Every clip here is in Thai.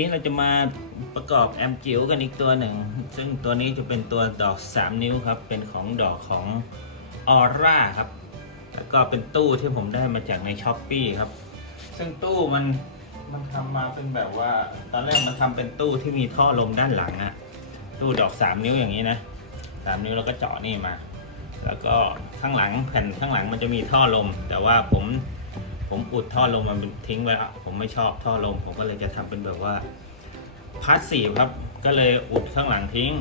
นี้เราจะมาประกอบแอมจิ๋วกันอีกตัวหนึ่ง ซึ่งตัวนี้จะเป็นตัวดอก 3 นิ้วครับ เป็นของดอกของออร่าครับ แล้วก็เป็นตู้ที่ผมได้มาจากในช้อปปีครับ ซึ่งตู้มันมันทำมาเป็นแบบว่า ตอนแรกมันทำเป็นตู้ที่มีท่อลมด้านหลังอะตู้ดอก 3 นิ้วอย่างนี้นะ 3 นิ้วแล้วก็เจาะนี่มา แล้วก็ข้างหลังแผ่นข้างหลังมันจะมีท่อลม แต่ว่าผม ผมอุดท่อลมมันทิ้งไว้อะผมไม่ชอบท่อลม ผมก็เลยจะทำเป็นแบบว่าพาสซีฟครับ ก็เลยอุดข้างหลังทิ้ง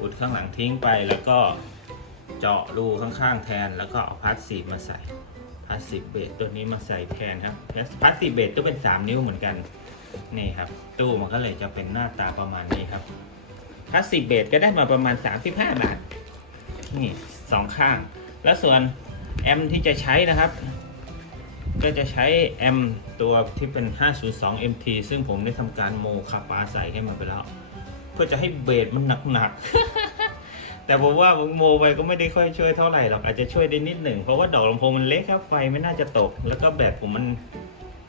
อุดข้างหลังทิ้งไปแล้วก็เจาะรูข้างๆแทน แล้วก็เอาพาสซีฟมาใส่พาสซีฟเบสตัวนี้มาใส่แทนครับพาสซีฟเบสก็เป็น 3 นิ้วเหมือนกันนี่ครับ ตู้มันก็เลยจะเป็นหน้าตาประมาณนี้ครับพาสซีฟเบสก็ได้มาประมาณ 35 บาทนี่สองข้าง แล้วส่วนแอมที่จะใช้นะครับ ก็จะใช้แอมตัวที่เป็น 502 MT ซึ่งผมได้ทำการโมคาปาใส่ให้มันไปแล้ว เพื่อจะให้เบสมันหนักๆ แต่ผมว่าโมไปก็ไม่ได้ค่อยช่วยเท่าไหร่หรอก อาจจะช่วยได้นิดหนึ่ง เพราะว่าดอกลำโพงมันเล็กครับ ไฟไม่น่าจะตก แล้วก็แบตผมมัน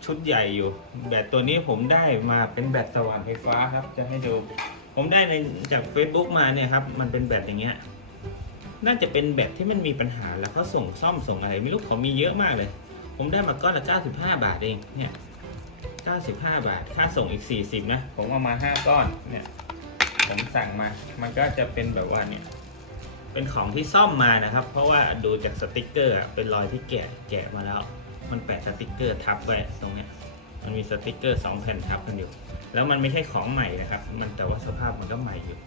ชุดใหญ่อยู่ แบตตัวนี้ผมได้มาเป็นแบตสว่านไฟฟ้าครับ จะให้ดู ผมได้ในจาก Facebook มาเนี่ยครับ มันเป็นแบตอย่างเงี้ย น่าจะเป็นแบบที่มันมีปัญหาแล้วเขาส่งซ่อมส่งอะไรไม่รู้เขามีเยอะมากเลย ผมได้มาก้อนละ 95 บาทเองเนี่ย 95 บาท ค่าส่งอีก 40 นะ ผมเอามา 5 ก้อน เนี่ย ผมสั่งมา มันก็จะเป็นแบบว่าเนี่ย เป็นของที่ซ่อมมานะครับ เพราะว่าดูจากสติกเกอร์อะเป็นรอยที่แกะแกะมาแล้ว มันแปะสติกเกอร์ทับไว้ตรงเนี้ย มันมีสติกเกอร์สองแผ่นทับกันอยู่ แล้วมันไม่ใช่ของใหม่นะครับ มันแต่ว่าสภาพมันก็ใหม่อยู่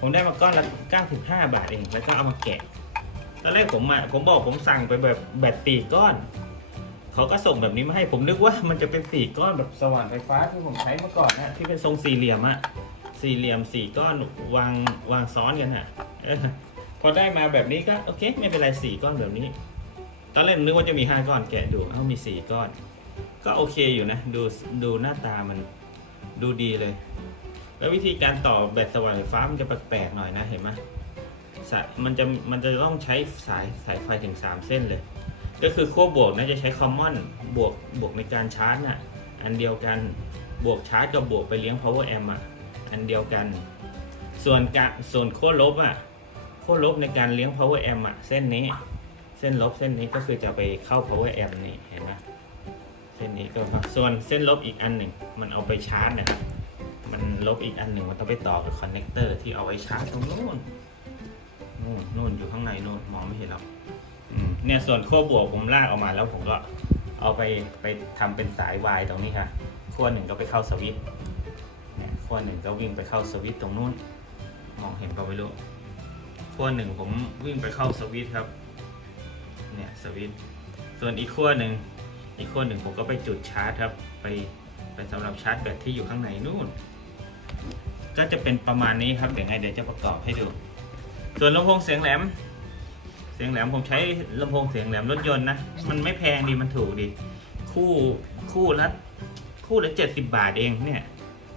ผมได้มาก้อนละ 95 บาทเอง แล้วก็เอามาแกะ ตอนแรกผมอะผมบอกผมสั่งไปแบบแบตตีก้อน เขาก็ส่งแบบนี้มาให้ผมนึกว่ามันจะเป็นสี่ก้อนแบบสว่านไฟฟ้าที่ผมใช้เมื่อก่อนนะที่เป็นทรงสี่เหลี่ยมอะสี่เหลี่ยมสี่ก้อนวางวางซ้อนกันอะพอได้มาแบบนี้ก็โอเค ไม่เป็นไรสี่ก้อนแบบนี้ ตอนแรกนึกว่าจะมีห้าก้อนแกะดูเอ้ามีสี่ก้อน ก็โอเคอยู่นะ ดูดูหน้าตามันดูดีเลย แล้ววิธีการต่อแบตสว่านไฟฟ้ามันจะแปลกๆหน่อยนะเห็นไหมมันจะมันจะต้องใช้สายสายไฟถึง3เส้นเลย ก็คือขั้วบวกน่าจะใช้คอมมอนบวกบวกในการชาร์จน่ะอันเดียวกันบวกชาร์จกับบวกไปเลี้ยง power amp อะอันเดียวกัน ส่วนกะส่วนขั้วลบอะขั้วลบในการเลี้ยง power amp อะเส้นนี้ เส้นลบเส้นนี้ก็คือจะไปเข้า power amp นี่เห็นไหมเส้นนี้ก็ส่วนเส้นลบอีกอันหนึ่งมันเอาไปชาร์จนะมันลบอีกอันหนึ่งมันต้องไปต่อกับคอนเนคเตอร์ที่เอาไว้ชาร์จตรงนู้นนู่นนู่นอยู่ข้างในนู่นมองไม่เห็นหรอก เนี่ยส่วนขั้วบวกผมลากออกมาแล้วผมก็เอาไปไปทำเป็นสายวายตรงนี้ค่ะขั้วหนึ่งก็ไปเข้าสวิตเนี่ยขั้วหนึ่งก็วิ่งไปเข้าสวิตตรงนู้น มองเห็นก็ไม่รู้ขั้วหนึ่งผมวิ่งไปเข้าสวิตครับ เนี่ยสวิตส่วนอีกขั้วหนึ่งอีกขั้วหนึ่งผมก็ไปจุดชาร์จครับ ไปไปสำหรับชาร์จแบตที่อยู่ข้างในนู่น ก็จะเป็นประมาณนี้ครับเดี๋ยวไงเดี๋ยวจะประกอบให้ดู ส่วนลำโพงเสียงแหลม สียงแหลมผมใช้ลำโพงเสียงแหลมรถยนต์นะ มันไม่แพงดีมันถูกดี คู่คู่ละคู่ละเจ็ดสิบาทเองเนี่ย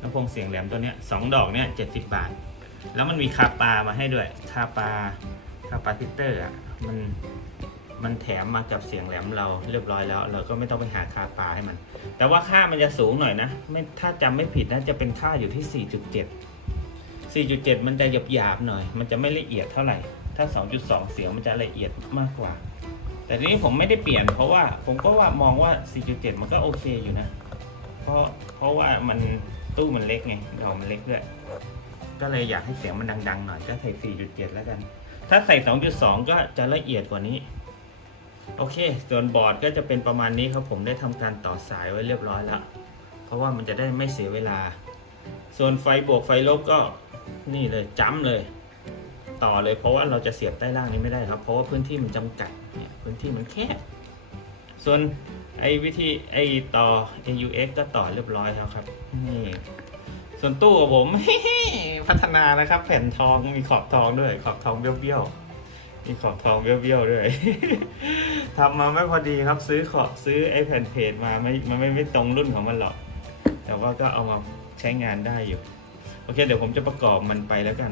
ลำโพงเสียงแหลมตัวเนี้ยสองดอกเนี่ยเจ็ดสิบาท แล้วมันมีคาปามาให้ด้วยคาปาคาปาทิเตอร์อะมันมันแถมมากับเสียงแหลมเราเรียบร้อยแล้ว เราก็ไม่ต้องไปหาคาปาให้มัน แต่ว่าค่ามันจะสูงหน่อยนะไม่ถ้าจำไม่ผิดนะจะเป็นค่าอยู่ที่ 4.7 4.7 มันจะหยาบหยาบๆหน่อย มันจะไม่ละเอียดเท่าไหร่ ถ้า 2.2 เสียงมันจะละเอียดมากกว่า แต่ทีนี้ผมไม่ได้เปลี่ยน เพราะว่าผมก็ว่ามองว่า 4.7 มันก็โอเคอยู่นะ เพราะเพราะว่ามันตู้มันเล็กไงดอกมันเล็กด้วย ก็เลยอยากให้เสียงมันดัง ๆ หน่อยก็ใส่ 4.7 แล้วกัน ถ้าใส่ 2.2 ก็จะละเอียดกว่านี้ โอเค ส่วนบอร์ดก็จะเป็นประมาณนี้ครับผมได้ทำการต่อสายไว้เรียบร้อยแล้ว เพราะว่ามันจะได้ไม่เสียเวลา ส่วนไฟบวกไฟลบก็นี่เลยจ้ำเลย ต่อเลยเพราะว่าเราจะเสียบใต้ล่างนี้ไม่ได้ครับ เพราะว่าพื้นที่มันจำกัดเนี่ยพื้นที่มันแคบส่วนไอ้วิธีไอ้ต่อ AUX ก็ต่อเรียบร้อยแล้วครับนี่ส่วนตู้ของผมพัฒนานะครับ แผ่นทองมีขอบทองด้วย ขอบทองเบี้ยวๆมีขอบทองเบี้ยวๆด้วยทำมาไม่พอดีครับซื้อขอบซื้อไอ้แผ่นเพจมาไม่มันไม่ไม่ตรงรุ่นของมันหรอกแต่ว่าก็เอามาใช้งานได้อยู่ โอเค เดี๋ยวผมจะประกอบมันไปแล้วกัน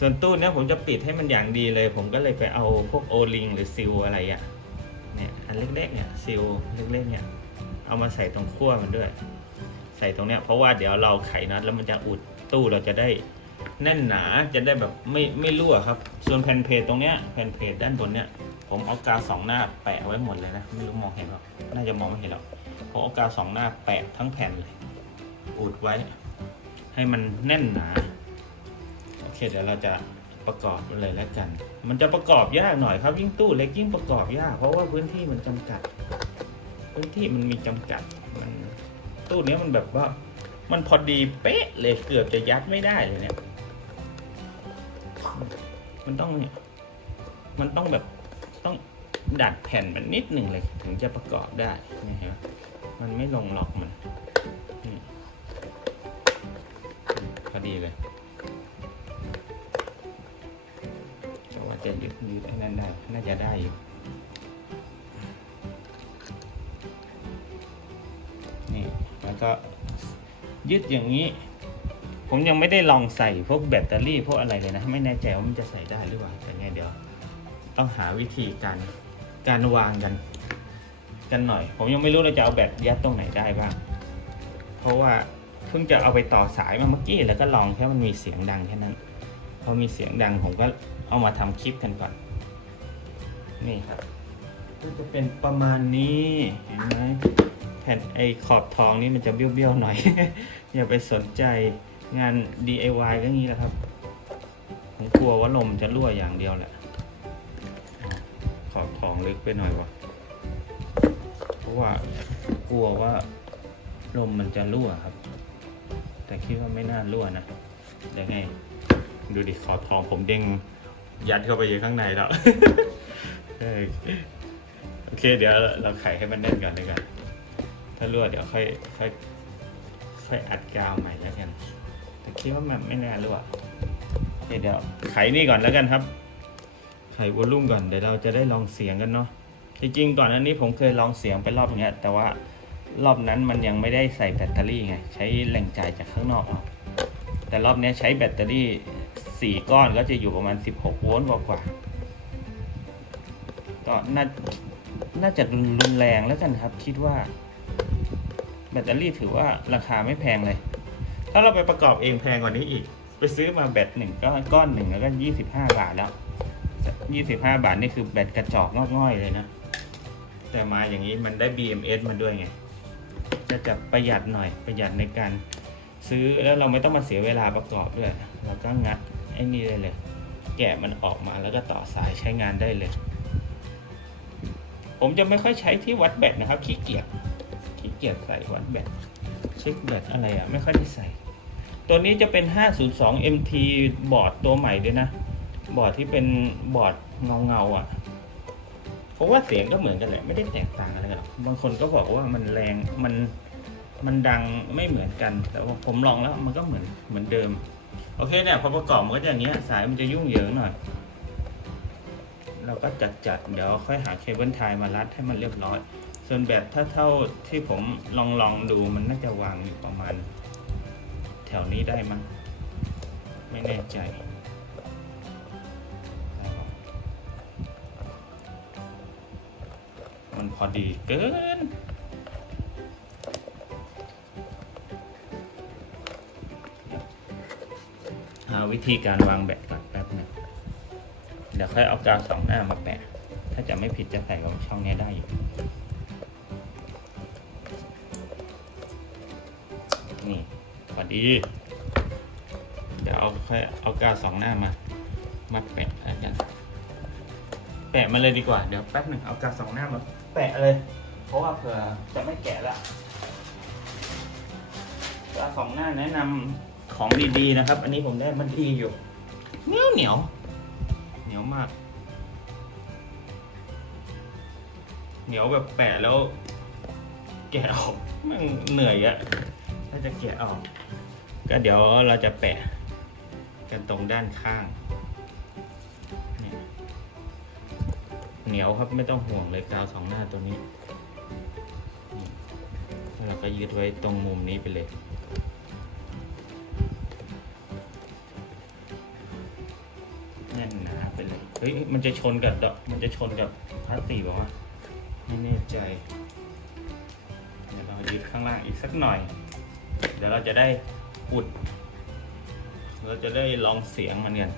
ส่วนตู้เนี้ยผมจะปิดให้มันอย่างดีเลย ผมก็เลยไปเอาพวกโอลิงหรือซิลอะไรอะ่ะเนี่ยอันเล็กๆเนี่ยซิลเล็กๆเนี่ยเอามาใส่ตรงขั้วมันด้วย ใส่ตรงเนี้ยเพราะว่าเดี๋ยวเราไขน็อตแล้วมันจะอุดตู้เราจะได้แน่นหนาจะได้แบบไม่ไม่รั่วครับ ส่วนแผ่นเพจตรงเนี้ยแผ่นเพจด้านบนเนี้ยผมเอากาวสองหน้าแปะไว้หมดเลยนะไม่รู้มองเห็นหรอน่าจะมองไม่เห็นหรอกผมเอากาวสองหน้าแปะทั้งแผ่นเลยอุดไว้ ให้มันแน่นหนา เดี๋ยวเราจะประกอบเลยแล้วกัน มันจะประกอบยากหน่อยครับ ยิ่งตู้เล็กยิ่งประกอบยาก เพราะว่าพื้นที่มันจำกัด พื้นที่มันมีจำกัด มันตู้เนี้ยมันแบบว่ามันพอดีเป๊ะเลยเกือบจะยัดไม่ได้เลยเนี่ย มันต้องมันต้องแบบต้องดัดแผ่นมันนิดหนึ่งเลย ถึงจะประกอบได้นี่เห็นไหมมันไม่ลงล็อกมันพอดีเลย จะยึดยึดไอ้นั่นได้น่าจะได้อยู่นี่แล้วก็ยึดอย่างนี้ ผมยังไม่ได้ลองใส่พวกแบตเตอรี่พวกอะไรเลยนะ ไม่แน่ใจว่ามันจะใส่ได้หรือเปล่าแต่เนี่ยเดี๋ยว ต้องหาวิธีการการวางกัน กันหน่อย ผมยังไม่รู้เราจะเอาแบตยัดตรงไหนได้บ้างเพราะว่าเพิ่งจะเอาไปต่อสายมาเมื่อกี้แล้วก็ลองแค่มันมีเสียงดังแค่นั้นพอมีเสียงดังผมก็ เอามาทำคลิปกันก่อน นี่ครับ ก็จะเป็นประมาณนี้เห็นไหมแผ่นไอขอบทองนี่มันจะเบี้ยวๆหน่อย อย่าไปสนใจงาน DIY ก็งี้แหละครับ ผมกลัวว่าลมจะรั่วอย่างเดียวแหละ ขอบทองลึกไปหน่อยวะเพราะว่ากลัวว่าลมมันจะรั่วครับ แต่คิดว่าไม่น่ารั่วนะเดี๋ยวไงดูดิขอบทองผมเด้ง ยัดเข้าไปอยู่ข้างในแล้วโอเค เดี๋ยวเราไขให้มันแน่นก่อนดีกว่าถ้ารั่วเดี๋ยวค่อยค่อยค่อยอัดกาวใหม่แล้วกันแต่คิดว่ามันไม่แน่รั่วโอเคเดี๋ยวไขนี่ก่อนแล้วกันครับ ไขวอลลุ่มก่อนเดี๋ยวเราจะได้ลองเสียงกันเนาะจริงๆก่อนอันนี้ผมเคยลองเสียงไปรอบนึงแล้วแต่ว่ารอบนั้นมันยังไม่ได้ใส่แบตเตอรี่ไง ใช้แหล่งจ่ายจากข้างนอกเอาแต่รอบนี้ใช้แบตเตอรี่ สี่ก้อนก็จะอยู่ประมาณ16โวลต์กว่าๆก็น่าน่าจะรุนแรงแล้วกันครับ คิดว่า แบตเตอรี่ถือว่าราคาไม่แพงเลย ถ้าเราไปประกอบเองแพงกว่านี้อีก ไปซื้อมาแบตหนึ่งก็ก้อนหนึ่งแล้วก็ยี่สิบห้าบาทแล้วยี่สิบห้าบาทนี่คือแบตกระจอกงอกง่อยเลยนะ แต่มาอย่างนี้มันได้ BMS มาด้วยไงก็จะประหยัดหน่อยประหยัดในการซื้อแล้วเราไม่ต้องมาเสียเวลาประกอบด้วย เราก็งัด ไอ้นี่ได้เลย แกะมันออกมาแล้วก็ต่อสายใช้งานได้เลย ผมจะไม่ค่อยใช้ที่วัดแบตนะครับขี้เกียจขี้เกียจใส่วัดแบตเช็คแบตอะไรอะไม่ค่อยได้ใส่ ตัวนี้จะเป็น 502 MT บอร์ดตัวใหม่ด้วยนะ บอร์ดที่เป็นบอร์ดเงาเงาๆอะเพราะว่าเสียงก็เหมือนกันแหละไม่ได้แตกต่างอะไรกันหรอกบางคนก็บอกว่ามันแรงมันมันดังไม่เหมือนกัน แต่ว่าผมลองแล้วมันก็เหมือนเหมือนเดิม โอเคเนี่ยพอประกอบมันก็จะอย่างเงี้ย สายมันจะยุ่งเหยิงหน่อย เราก็จัดจัดเดี๋ยวค่อยหาเคเบิลไทยมารัดให้มันเรียบร้อย ส่วนแบตถ้าเท่าที่ผมลองลองดูมันน่าจะวางอยู่ประมาณ แถวนี้ได้มั้งไม่แน่ใจมันพอดีเกินาวิธีการวางแบตก่อนแป๊บหนึงเดี๋ยวค่อยเอากาวสองหน้ามาแปะ ถ้าจะไม่ผิดจะใส่กับช่องนี้ได้อยู่นี่พอดี เดี๋ยวเอาค่อยเอากาวสองหน้ามา มาแปะแล้วกัน แปะมาเลยดีกว่า เดี๋ยวแป๊บหนึ่งเอากาวสองหน้ามาแปะเลย เพราะว่าเผื่อจะไม่แกะละกาวสองหน้าแนะนำ ของดีๆนะครับ อันนี้ผมได้มันดีอยู่เหนียวเหนียวเหนียวมาก เหนียวแบบแปะแล้ว แกะออกมันเหนื่อยอะถ้าจะแกะออก ก็เดี๋ยวเราจะแปะ กันตรงด้านข้างเหนียวครับไม่ต้องห่วงเลยกาวสองหน้าตัวนี้ แล้วก็ยึดไว้ตรงมุมนี้ไปเลย เฮ้ยมันจะชนกับมันจะชนกับพลาสติกหรอวะไม่แน่ใจเดี๋ยวเรายึดข้างล่างอีกสักหน่อย เดี๋ยวเราจะได้อุด เราจะได้ลองเสียงมันกัน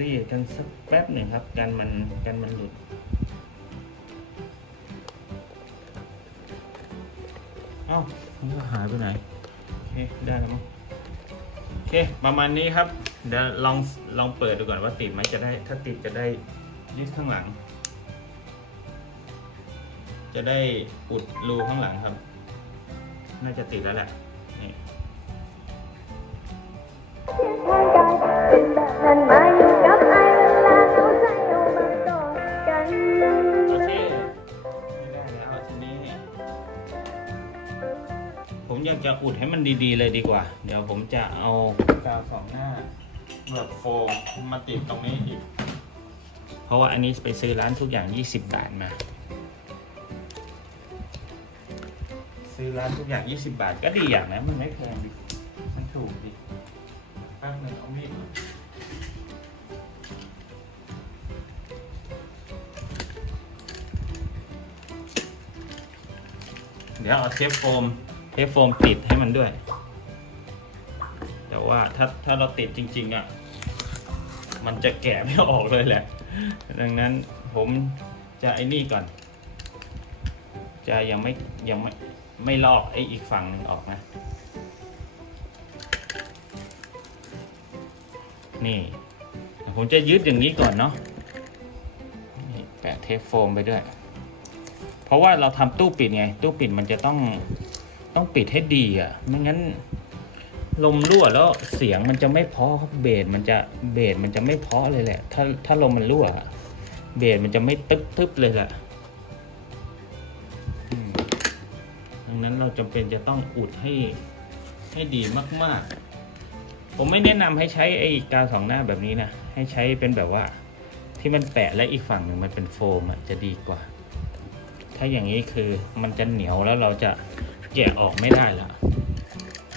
รี่กันสักแป๊บหนึ่งครับกันมันกันมันหลุดเอ้ามันก็หายไปไหนโอเคได้แล้วมั้งโอเคประมาณนี้ครับ เดี๋ยวลองลองเปิดดูก่อนว่าติดไหมจะได้ถ้าติดจะได้ยึดข้างหลัง จะได้อุดรูข้างหลังครับ น่าจะติดแล้วแหละ จะอุดให้มันดีๆเลยดีกว่า เดี๋ยวผมจะเอากาวสองหน้าแบบโฟมมาติดตรงนี้อีก เพราะว่าอันนี้ไปซื้อร้านทุกอย่าง 20 บาทมา ซื้อร้านทุกอย่าง 20 บาทก็ดีอย่างนะมันไม่แพงดิมันถูกดิแป๊บหนึงเอามีดมาเดี๋ยวเอาเทปโฟม ปโฟมติดให้มันด้วย แต่ว่าถ้าถ้าเราติดจริง ๆอะมันจะแกะไม่ออกเลยแหละ ดังนั้นผมจะไอ้นี่ก่อน จะยังไม่ยังไม่ไม่ลอกไอ้อีกฝั่งหนึ่งออกนะ นี่ ผมจะยึดอย่างนี้ก่อนเนาะนี่แปะเทปโฟมไปด้วย เพราะว่าเราทำตู้ปิดไง ตู้ปิดมันจะต้อง ต้องปิดให้ดีอะไม่งั้น ลมรั่วแล้วเสียงมันจะไม่เพาะครับเบสมันจะเบสมันจะไม่เพาะเลยแหละ ถ้าถ้าลมมันรั่วเบสมันจะไม่ตึ๊บตึ๊บเลยแหละดังนั้นเราจำเป็นจะต้องอุดให้ให้ดีมาก ๆ ผมไม่แนะนำให้ใช้ไอ้กาวสองหน้าแบบนี้นะ ให้ใช้เป็นแบบว่าที่มันแปะและอีกฝั่งหนึ่งมันเป็นโฟมอะจะดีกว่า ถ้าอย่างนี้คือมันจะเหนียวแล้วเราจะ แกะออกไม่ได้ละ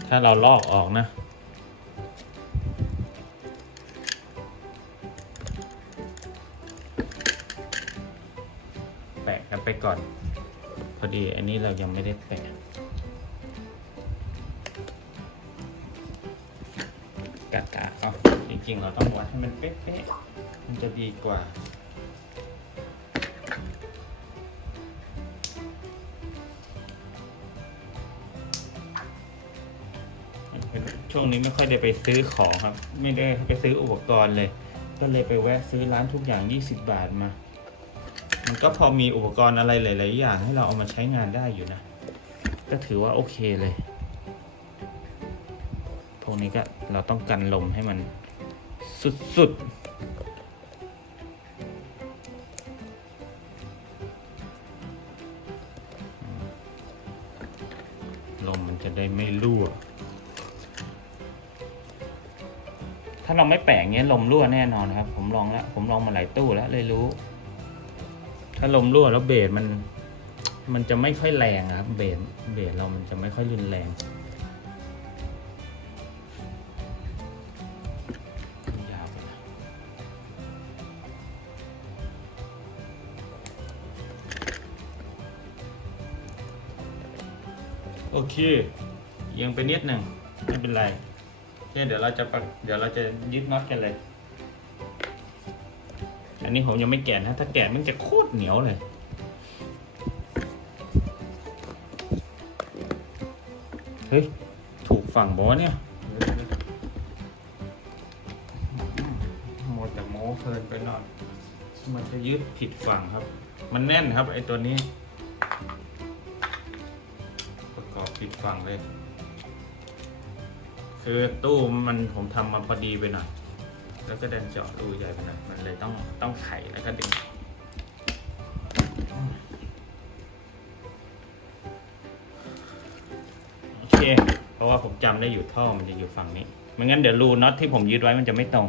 ถ้าเราลอกออกนะแปะกันไปก่อน พอดีอันนี้เรายังไม่ได้แปะกะกะเอาจริงๆ เราต้องวัดให้มันเป๊ะๆ มันจะดีกว่า ช่วงนี้ไม่ค่อยได้ไปซื้อของครับ ไม่ได้ไปซื้ออุปกรณ์เลย ก็เลยไปแวะซื้อร้านทุกอย่าง 20 บาทมา มันก็พอมีอุปกรณ์อะไรหลาย ๆ อย่าง ให้เราเอามาใช้งานได้อยู่นะ ก็ถือว่าโอเคเลยพวกนี้ก็เราต้องกันลมให้มันสุด ๆ เราไม่แปะเงี้ยลมรั่วแน่นอนครับ ผมลองแล้วผมลองมาหลายตู้แล้วเลยรู้ ถ้าลมรั่วแล้วเบสมัน มันจะไม่ค่อยแรงอะครับเบสเบสเรามันจะไม่ค่อยรุนแรงยาวไปนะโอเคยังไปนิดหนึ่งไม่เป็นไร เนี่ยเดี๋ยวเราจะปะเดี๋ยวเราจะยึดน็อตกันเลย อันนี้ผมยังไม่แกะนะ ถ้าแกะมันจะโคตรเหนียวเลยเฮ้ยถูกฝั่งบอกว่าเนี่ยหมดแต่โม้เพลินไปหน่อยมันจะยึดผิดฝั่งครับ มันแน่นครับไอตัวนี้ ประกอบผิดฝั่งเลย คือตู้มันผมทำมาพอดีไปหน่อยแล้วก็ดันเจาะรูใหญ่ไปหน่อยมันเลยต้องต้องไขแล้วก็ดึงโอเค เพราะว่าผมจำได้อยู่ท่อมันจะอยู่ฝั่งนี้ไม่งั้นเดี๋ยวรูน็อตที่ผมยึดไว้มันจะไม่ตรง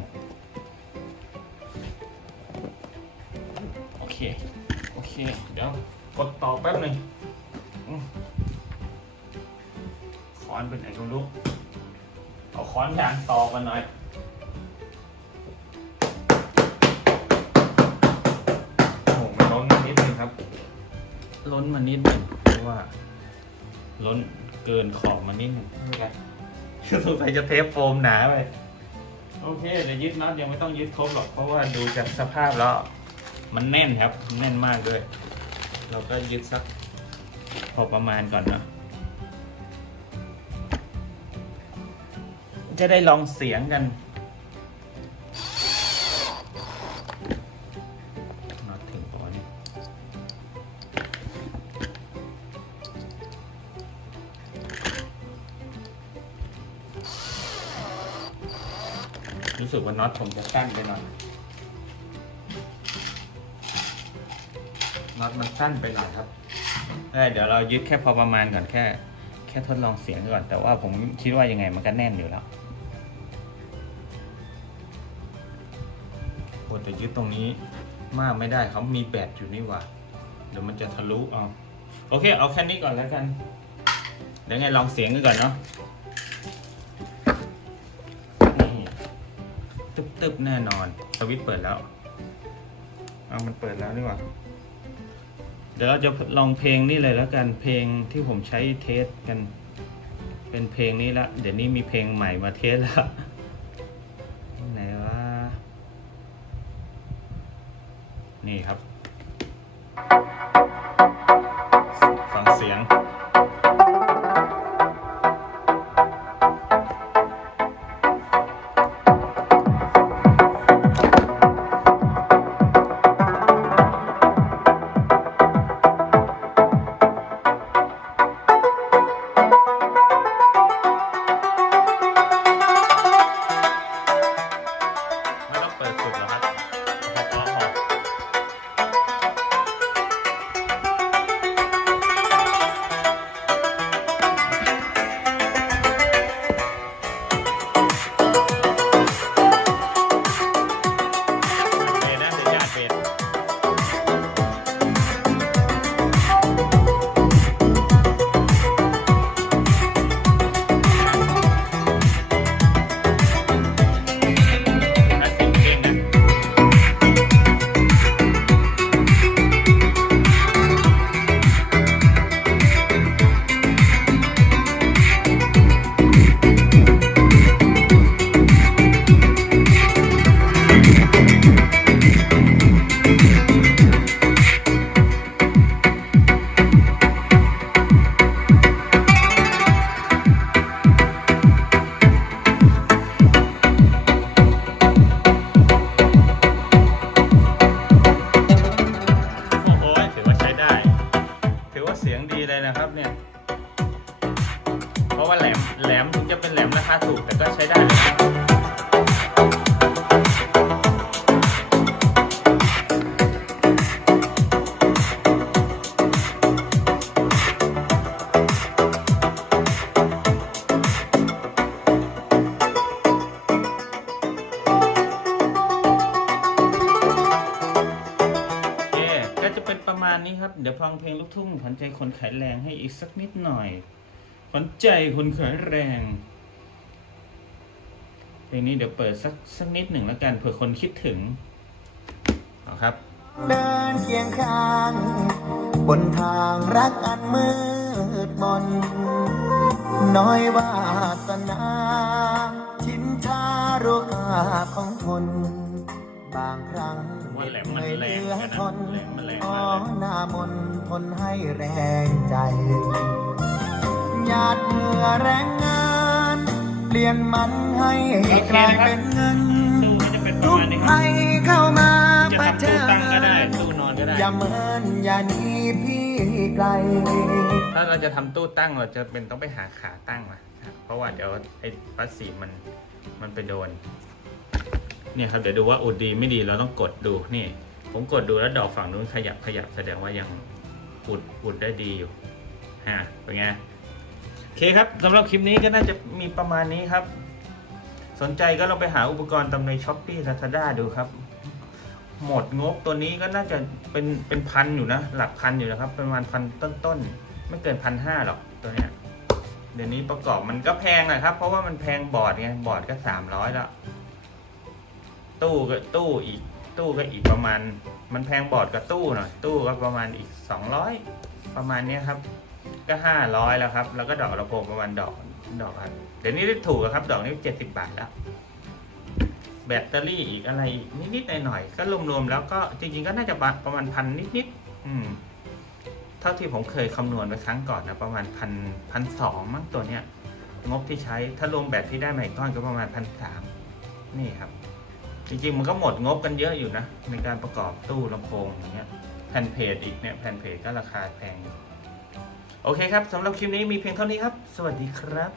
ล้นมานิดนึงเพราะว่า ล้นเกินขอบมานิดนึงไม่กันสงสัยจะเทปโฟมหนาไปโอเคเดี๋ยวยึดน็อตยังไม่ต้องยึดครบหรอกเพราะว่าดูจากสภาพแล้ว มันแน่นครับแน่นมากด้วย เราก็ยึดสักพอประมาณก่อนเนาะจะได้ลองเสียงกันน็ รู้สึกว่าน็อตผมจะสั้นไปหน่อย น็อตมันสั้นไปหน่อยครับเอ้ยเดี๋ยวเรายึดแค่พอประมาณก่อนแค่ แค่ทดลองเสียงก่อน แต่ว่าผมคิดว่ายังไงมันก็แน่นอยู่แล้วโอ้แต่ยึดตรงนี้มากไม่ได้เขามีแบตอยู่นี่ว่าเดี๋ยวมันจะทะลุเอาโอเค เอาแค่นี้ก่อนแล้วกัน เดี๋ยวไงลองเสียงกันก่อนเนาะ ตึบๆแน่นอน สวิตช์เปิดแล้วเอามันเปิดแล้วนี่หว่า เดี๋ยวเราจะลองเพลงนี่เลยแล้วกันเพลงที่ผมใช้เทสกัน เป็นเพลงนี้ละ เดี๋ยวนี้มีเพลงใหม่มาเทสแล้วไหนวะนี่ครับ เดี๋ยวฟังเพลงลูกทุ่งขวัญใจคนขายแรงให้อีกสักนิดหน่อยขวัญใจคนขายแรง เพลงนี้เดี๋ยวเปิดสักสักนิดหนึ่งแล้วกันเผื่อคนคิดถึงเอาครับ เดินเคียงข้าง บนทางรักอันมืดมน น้อยวาสนาชินชาโรกาของคนบางครั้ง ว่าแหลมมันแรงเหลือนะทนแหลมมันแรงอหน้ามนทนให้แรงใจหยาดเหงื่อแรงงานเปลี่ยนมันให้กลายเป็นเงินระทุกมาณนี้คใครรับเข้ามาประทำเชิตู้ญตั้งก็ได้ตู้นอนก็ได้อย่าเมินอย่าหนีพี่ไกล ถ้าเราจะทำตู้ตั้งเราจะเป็นต้องไปหาขาตั้งมาเพราะว่าเดี๋ยวไอ้พลาสติกมันมันไปโดน เนี่ยครับเดี๋ยวดูว่าอุดดีไม่ดีเราต้องกดดูนี่ผมกดดูแล้วดอกฝั่งนู้นขยับขยับแสดงว่ายังอุดอุดได้ดีอยู่ฮะเป็นไงโอเคครับสำหรับคลิปนี้ก็น่าจะมีประมาณนี้ครับ สนใจก็ลองไปหาอุปกรณ์ตามในช้อปปี้ลาซาด้าดูครับ หมดงบตัวนี้ก็น่าจะเป็นเป็นพันอยู่นะ หลักพันอยู่นะครับ ประมาณพันต้นๆ ไม่เกินพันห้าหรอกตัวเนี้ยเดี๋ยวนี้ประกอบมันก็แพงนะครับ เพราะว่ามันแพงบอร์ดไงบอร์ดก็สามร้อยแล้ว ตู้ก็ตู้อีกตู้ก็อีกประมาณ มันแพงบอร์ดกับตู้หน่อยตู้ก็ประมาณอีกสองร้อยประมาณนี้ครับ ก็ห้าร้อยแล้วครับ แล้วก็ดอกลำโพงประมาณดอกดอกอันเดี๋ยวนี้ได้ถูกครับ ดอกนี้เจ็ดสิบบาทแล้ว แบตเตอรี่อีกอะไรนิดๆหน่อยๆก็รวมๆแล้วก็จริง ๆ ก็น่าจะประมาณพันนิดๆอืมเท่าที่ผมเคยคำนวณไปครั้งก่อนนะประมาณพันพันสองมั้งตัวเนี้ยงบที่ใช้ถ้ารวมแบตที่ได้มาอีกก้อนก็ประมาณพันสามนี่ครับ จริงๆ มันก็หมดงบกันเยอะอยู่นะ ในการประกอบตู้ลำโพงอย่างเงี้ยแผ่นเพจอีกเนี่ยแผ่นเพจก็ราคาแพง โอเคครับสำหรับคลิปนี้มีเพียงเท่านี้ครับ สวัสดีครับ